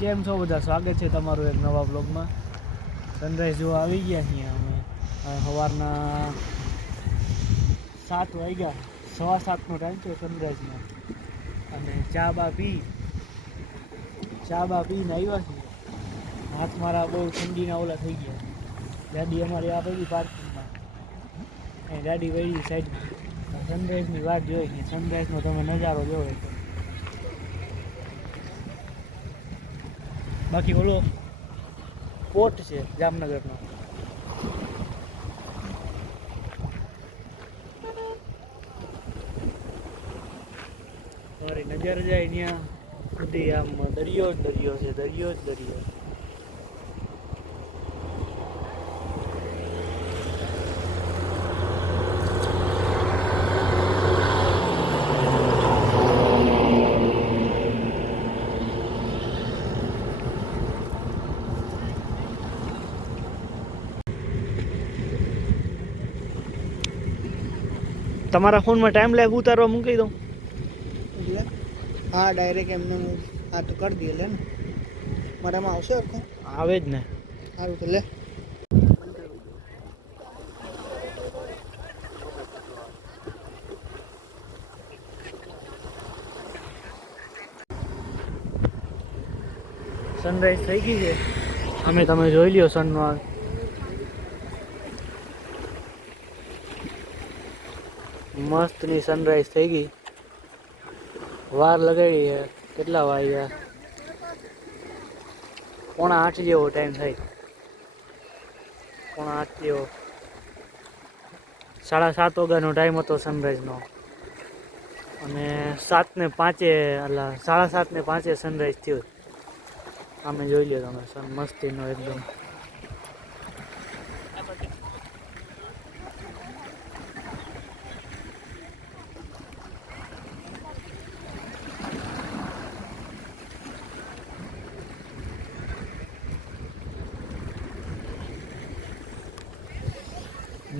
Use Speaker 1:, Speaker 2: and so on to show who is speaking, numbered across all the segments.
Speaker 1: કેમ છો બધા? સ્વાગત છે તમારું એક નવા બ્લોગમાં સનરાઈઝ જોવા આવી ગયા છીએ અમે. સવારના સાત વાગ્યા. સવા સાતનો ટાઈમ છે સનરાઈઝનો અને ચા બા પી. ચા બા પીને આવ્યા છીએ. હાથ મારા બહુ ઠંડીના ઓલા થઈ ગયા. ગાડી અમારી આ પડી પાર્કિંગમાં એ ગાડી વળી સાઈડમાં સનરાઈઝની વાત જોઈ સનરાઈઝનો તમે નજારો જોવો. એટલે બાકી ઓલો પોર્ટ છે જામનગરનો. મારી નજર જાય અહીંયા સુધી આમ દરિયો જ દરિયો છે, દરિયો જ દરિયો. તમારા ફોનમાં ટાઈમ લાગે ઉતારવા મૂકી દઉં.
Speaker 2: એટલે હા ડાયરેક્ટ એમને આ તો કરી દઈએ લે ને. મારામાં આવશે હરખું?
Speaker 1: આવે જ ને.
Speaker 2: સારું તો લે.
Speaker 1: સનરાઈઝ થઈ ગઈ છે? અમે તમે જોઈ લ્યો સનનો મસ્તની સનરાઈઝ થઈ ગઈ. વાર લગાડી છે. કેટલા વાગ્યા? પોણા આઠ જેવો ટાઈમ થાય. પોણા આઠ જેવો. સાડા સાત વાગ્યાનો ટાઈમ હતો સનરાઈઝનો અને સાતને પાંચે એટલે સાડા સાતને પાંચે સનરાઈઝ થયો. અમે જોઈ લ્યો તમે સન મસ્તીનો એકદમ.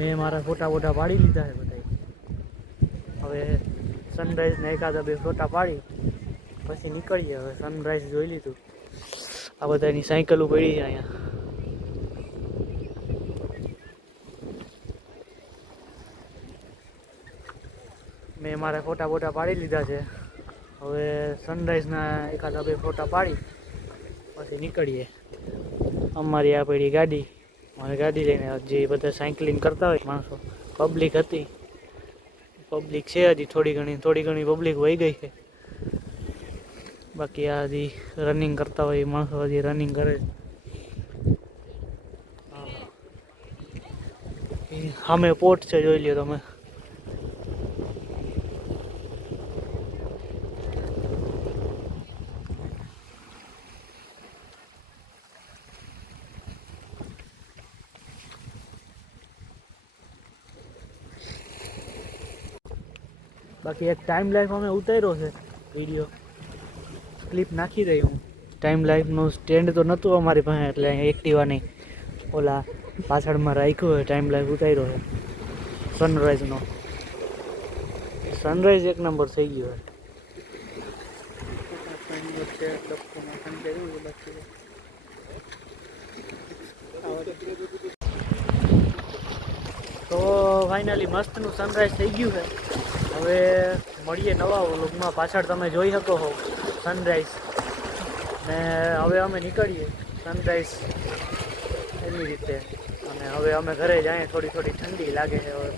Speaker 1: મેં મારા ફોટા બોટા પાડી લીધા છે બધા હવે સનરાઈઝને એકાદા બે ફોટા પાડી, પછી નીકળીએ. હવે સનરાઈઝ જોઈ લીધું. આ બધાની સાયકલો પડી છે અહીંયા. મેં મારા ફોટા બોટા પાડી લીધા છે. હવે સનરાઈઝના એકાદા બે ફોટા પાડી, પછી નીકળીએ. અમારી આ પડી ગાડી. મારી ગાડી લઈને જે બધા સાયકલિંગ કરતા હોય માણસો. પબ્લિક હતી. પબ્લિક છે હજી થોડી ઘણી થોડી ઘણી પબ્લિક વહી ગઈ છે. બાકી આ હજી રનિંગ કરતા હોય માણસો હજી રનિંગ કરે સામે પોર્ટ છે, જોઈ લ્યો તમે. બાકી એક ટાઈમ લાઈફ અમે ઉતાર્યો છે વીડિયો ક્લિપ નાખી દઈ હું. ટાઈમ લાઈફનું સ્ટેન્ડ તો નહોતું અમારી પાસે, એટલે એક્ટિવા નહીં ઓલા પાછળમાં રાખ્યું હોય ટાઈમ લાઈફ ઉતાર્યો છે. સનરાઈઝનો સનરાઈઝ એક નંબર થઈ ગયો તો ફાઇનલી મસ્તનું સનરાઈઝ થઈ ગયું છે. હવે મળીએ નવા વ્લોગમાં. પાછળ તમે જોઈ શકો હો સનરાઈઝ ને હવે અમે નીકળીએ સનરાઈઝ એની રીતે. અને હવે અમે ઘરે જઈએ, થોડી થોડી ઠંડી લાગે છે, હવે.